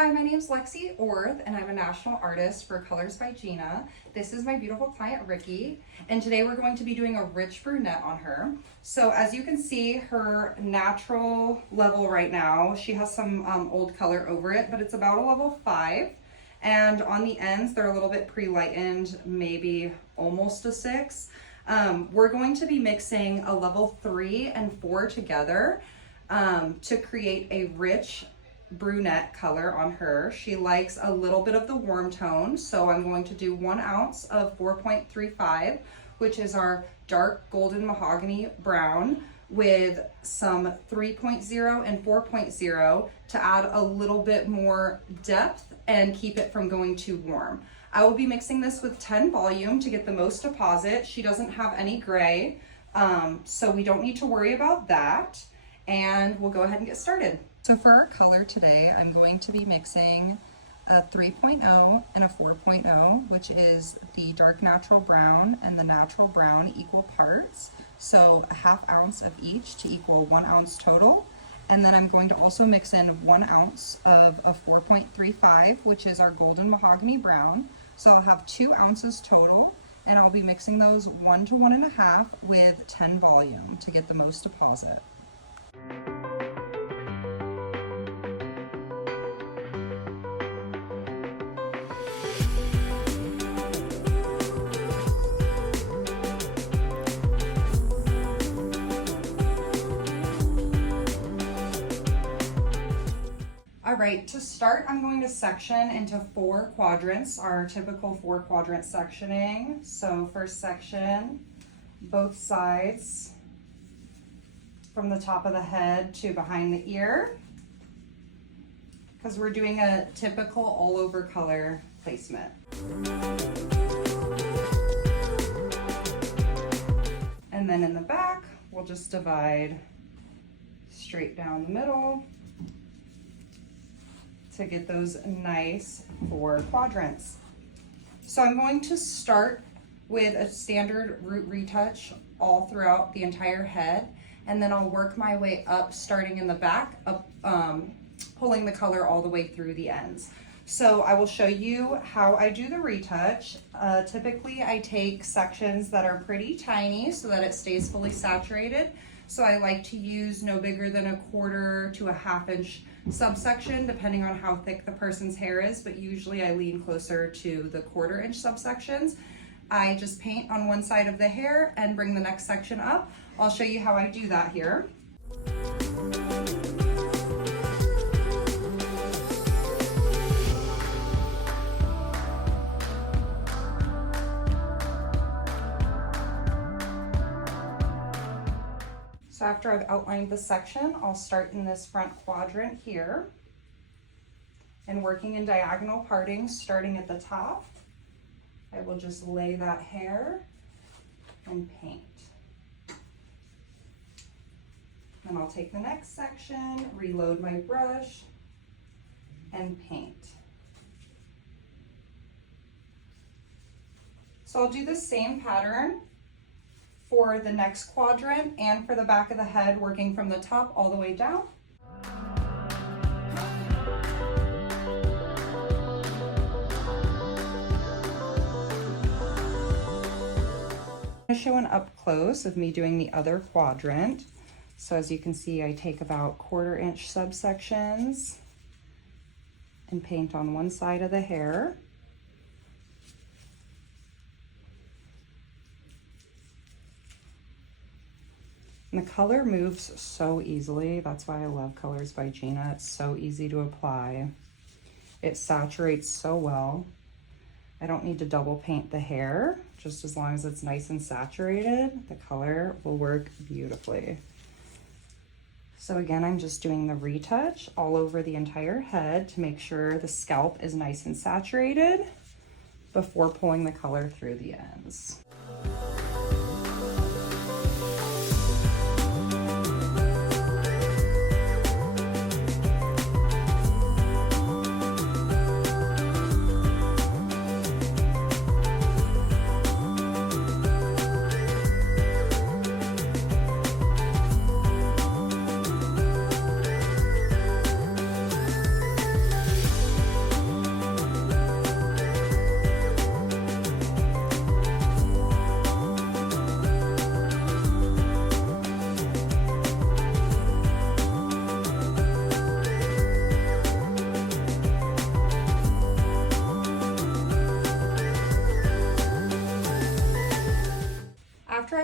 Hi, my name is Lexii Orth, and I'm a national artist for Colors by Gina. This is my beautiful client, Ricky, and today we're going to be doing a Rich Brunette on her. So as you can see, her natural level right now, she has some old color over it, but it's about a level 5. And on the ends, they're a little bit pre-lightened, maybe almost a 6. We're going to be mixing a level 3 and 4 together to create a rich brunette color on her. She likes a little bit of the warm tone, so I'm going to do 1 ounce of 4.35, which is our dark golden mahogany brown, with some 3.0 and 4.0 to add a little bit more depth and keep it from going too warm. I will be mixing this with 10 volume to get the most deposit. She doesn't have any gray, so we don't need to worry about that. And we'll go ahead and get started. So for our color today, I'm going to be mixing a 3.0 and a 4.0, which is the dark natural brown and the natural brown equal parts. So a 1/2 ounce of each to equal 1 ounce total. And then I'm going to also mix in 1 ounce of a 4.35, which is our golden mahogany brown. So I'll have 2 ounces total, and I'll be mixing those 1 to 1.5 with 10 volume to get the most deposit. All right, to start, I'm going to section into 4 quadrants, our typical 4 quadrant sectioning. So first section, both sides from the top of the head to behind the ear, because we're doing a typical all over color placement. And then in the back, we'll just divide straight down the middle to get those nice 4 quadrants. So I'm going to start with a standard root retouch all throughout the entire head, and then I'll work my way up, starting in the back, up, pulling the color all the way through the ends. So I will show you how I do the retouch. Typically I take sections that are pretty tiny so that it stays fully saturated. So I like to use no bigger than 1/4 to a 1/2 inch subsection, depending on how thick the person's hair is, but usually I lean closer to the 1/4 inch subsections. I just paint on one side of the hair and bring the next section up. I'll show you how I do that here. So after I've outlined the section, I'll start in this front quadrant here and working in diagonal parting, starting at the top. I will just lay that hair and paint. Then I'll take the next section, reload my brush, and paint. So I'll do the same pattern for the next quadrant and for the back of the head, working from the top all the way down. I'm going to show an up close of me doing the other quadrant. So as you can see, I take about 1/4 inch subsections and paint on one side of the hair. And the color moves so easily. That's why I love Colors by Gina. It's so easy to apply. It saturates so well. I don't need to double paint the hair. Just as long as it's nice and saturated, the color will work beautifully. So again, I'm just doing the retouch all over the entire head to make sure the scalp is nice and saturated before pulling the color through the ends.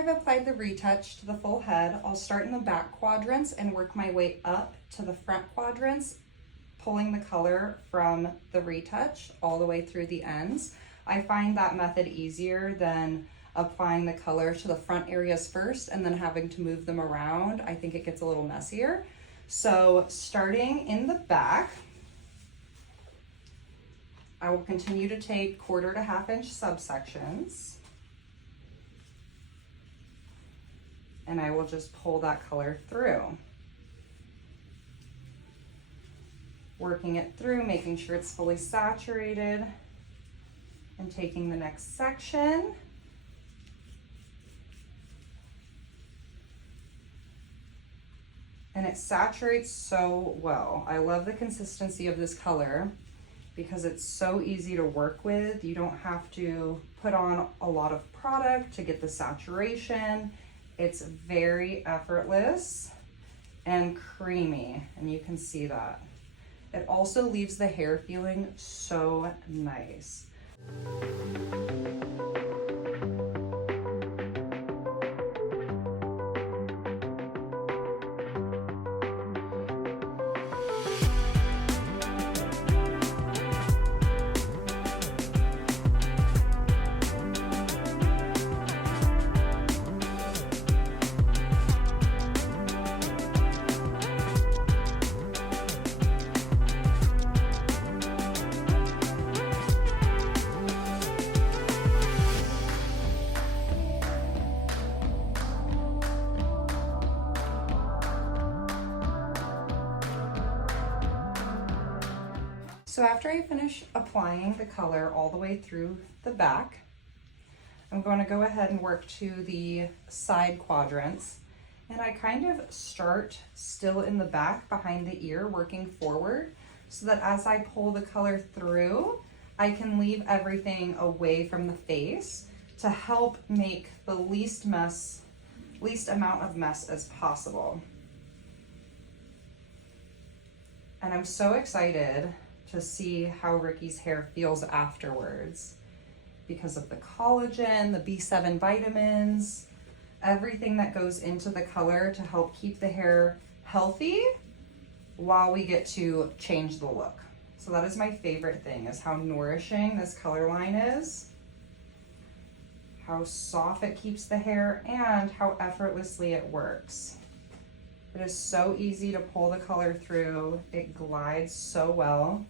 I've applied the retouch to the full head, I'll start in the back quadrants and work my way up to the front quadrants, pulling the color from the retouch all the way through the ends. I find that method easier than applying the color to the front areas first and then having to move them around. I think it gets a little messier. So starting in the back, I will continue to take 1/4 to 1/2 inch subsections, and I will just pull that color through. Working it through, making sure it's fully saturated, and taking the next section. And it saturates so well. I love the consistency of this color because it's so easy to work with. You don't have to put on a lot of product to get the saturation. It's very effortless and creamy, and you can see that. It also leaves the hair feeling so nice. So after I finish applying the color all the way through the back, I'm going to go ahead and work to the side quadrants. And I kind of start still in the back behind the ear, working forward, so that as I pull the color through, I can leave everything away from the face to help make the least amount of mess as possible. And I'm so excited to see how Ricky's hair feels afterwards because of the collagen, the B7 vitamins, everything that goes into the color to help keep the hair healthy while we get to change the look. So that is my favorite thing, is how nourishing this color line is, how soft it keeps the hair, and how effortlessly it works. It is so easy to pull the color through. It glides so well.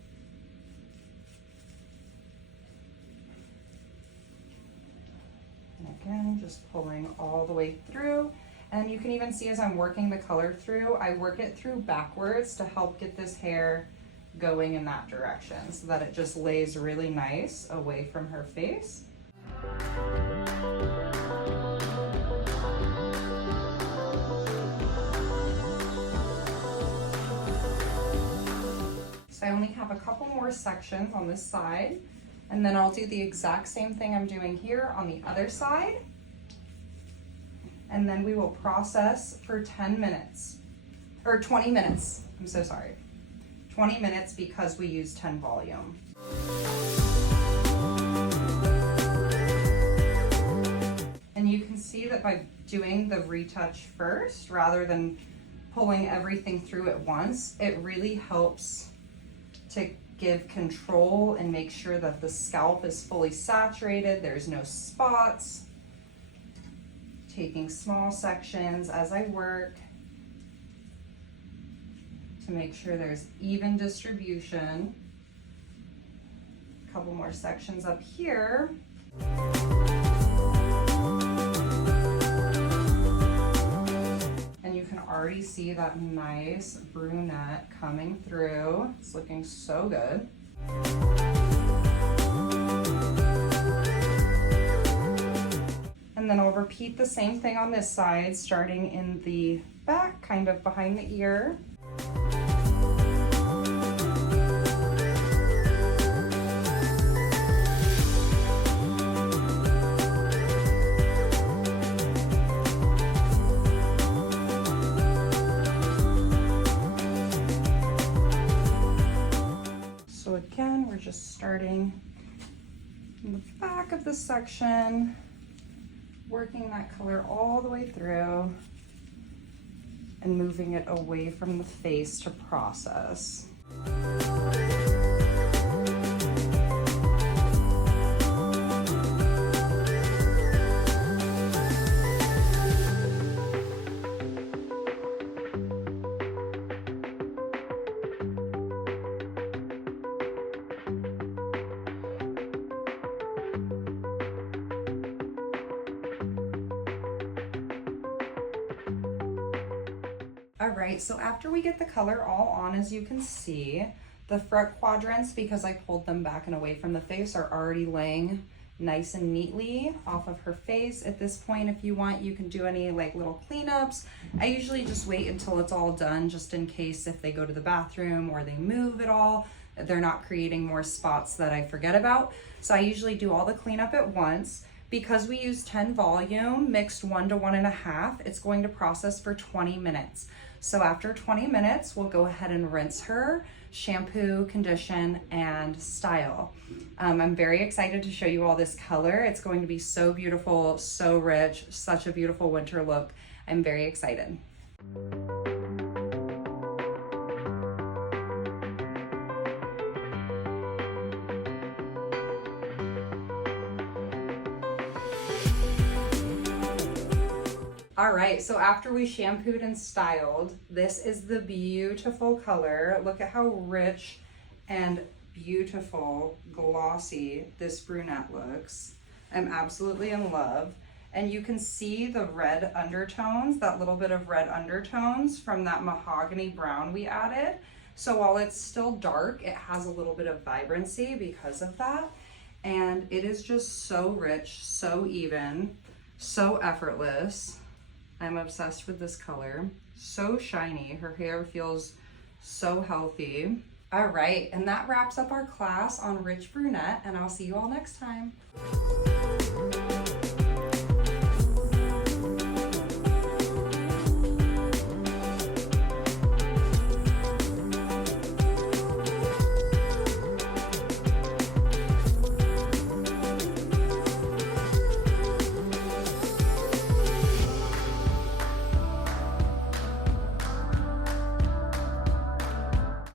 And again, just pulling all the way through. And you can even see as I'm working the color through, I work it through backwards to help get this hair going in that direction so that it just lays really nice away from her face. So I only have a couple more sections on this side, and then I'll do the exact same thing I'm doing here on the other side. And then we will process for 10 minutes, or 20 minutes, I'm so sorry. 20 minutes because we use 10 volume. And you can see that by doing the retouch first, rather than pulling everything through at once, it really helps to give control and make sure that the scalp is fully saturated, there's no spots. Taking small sections as I work to make sure there's even distribution. A couple more sections up here. And you can already see that nice brunette coming through. It's looking so good. And then I'll repeat the same thing on this side, starting in the back, kind of behind the ear. So again, we're just starting in the back of the section, working that color all the way through and moving it away from the face to process. All right, so after we get the color all on, as you can see, the front quadrants, because I pulled them back and away from the face, are already laying nice and neatly off of her face. At this point, if you want, you can do any like little cleanups. I usually just wait until it's all done, just in case if they go to the bathroom or they move at all, they're not creating more spots that I forget about. So I usually do all the cleanup at once. Because we use 10 volume mixed 1 to 1.5, it's going to process for 20 minutes. So after 20 minutes, we'll go ahead and rinse her, shampoo, condition, and style. I'm very excited to show you all this color. It's going to be so beautiful, so rich, such a beautiful winter look. I'm very excited. All right, so after we shampooed and styled, this is the beautiful color. Look at how rich and beautiful, glossy this brunette looks. I'm absolutely in love. And you can see the red undertones, that little bit of red undertones from that mahogany brown we added. So while it's still dark, it has a little bit of vibrancy because of that. And it is just so rich, so even, so effortless. I'm obsessed with this color. So shiny. Her hair feels so healthy. All right, and that wraps up our class on Rich Brunette, and I'll see you all next time.